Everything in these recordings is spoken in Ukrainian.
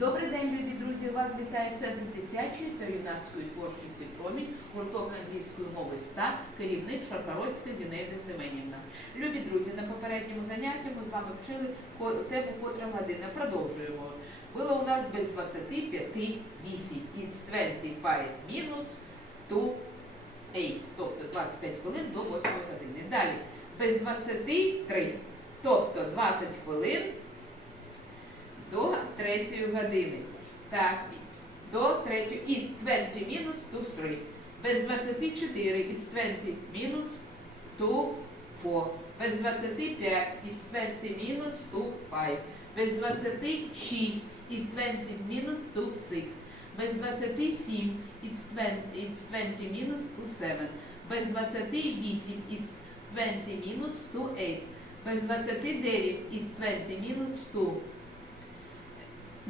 Добрий день, любі друзі! Вас вітає Центр дитячої та юнацької творчості «Промінь», гурток англійської мови ста, керівник Шарпародська Зінаїда Семенівна. Любі друзі, на попередньому занятті ми з вами вчили тему котра година. Продовжуємо. Було у нас без 25 8. It's 25 minutes to 8. Тобто 25 хвилин до 8 години. Далі без 23. Тобто 20 хвилин до третьої години. Так, до третьої. І 20 мінус to 3. Без 24 it's 20 мінус to 4. Без 25 it's 20 мінус to 5. Без 26 it's 20 мінус to 6. Без 27 it's 20, it's 20 мінус to 7. Без 28 it's 20 мінус to 8. Без 29 it's 20 мінус to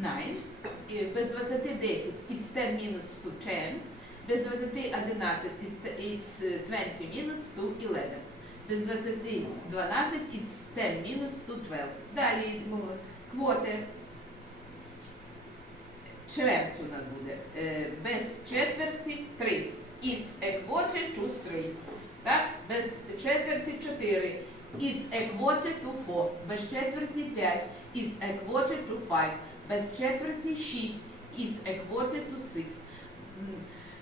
9, без 20 10 it's 10 minutes to 10, без 20 11 it's- it's е, 20 minutes to 11, без 20 12 it's 10 minutes to 12. Далі квоти. Чверть у нас буде. Е, Без четверті 3. It's a quarter to 3. Так? Без четверті 4. It's a quarter to 4. Без четверті 5. It's a quarter to 5. Без четверті 6. It's a quarter to 6. М,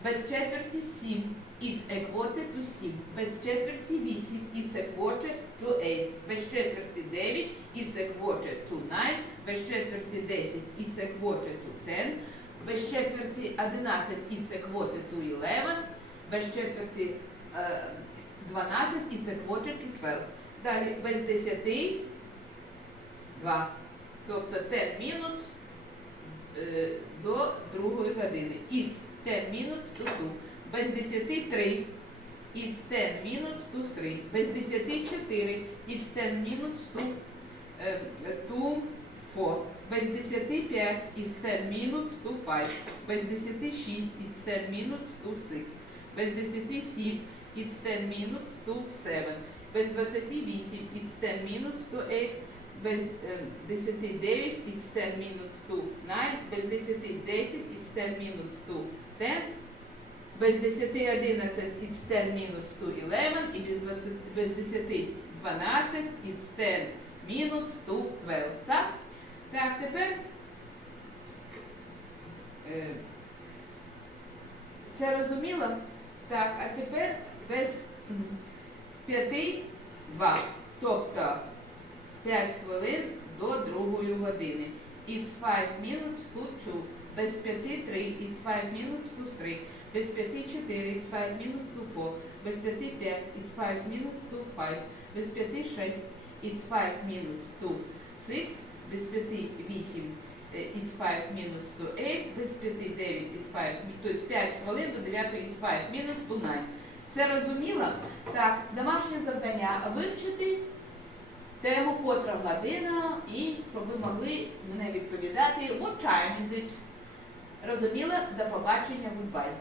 Без четверті 7. It's a quarter to 7. Без четверті 8. It's a quarter to 8. Без четверті 9. It's a quarter to 9. Без четверті 10. It's a quarter to 10. Без четверті 11. It's a quarter to 11. Без четверті е, 12. It's a quarter to 12. Далі без 10. 2. Тобто 10 мінус е, до другої години. It's 10 мінус to 2. Без 10 3. It's 10 мінус to 3. Без 10 4. It's 10 мінус to, е, to 4. Без 10 5. It's 10 мінус to 5. Без 10 6. It's 10 мінус to 6. Без 10 7. It's 10 мінус to 7. Без 28. It's 10 мінус to 8 без е, 10 9 it's 10 мінус 2 9, без 10 10 it's 10 мінус 2 10, без 10 11 it's 10 мінус 2 11 і без, 20, без 10 12 it's 10 мінус 2 12. Так? Так, тепер е, це розуміло? Так, а тепер без 5 2. Тобто 5 хвилин до другої години. It's 5 minutes to 2. Без 5 3. It's 5 minutes to 3. Без 5 4. It's 5 minutes to 4. Без 5 5. It's 5 minutes to 5. Без 5 6. It's 5 minutes to 6. Без 5 8. е, It's 5 minutes to 8. Без 5 9. It's 5. Тобто 5 хвилин до 9. It's 5 minutes to 9. Це розуміло? Так, домашнє завдання вивчити тему котра година і щоб ви могли мене відповідати What time is it? Розуміла? До побачення, goodbye.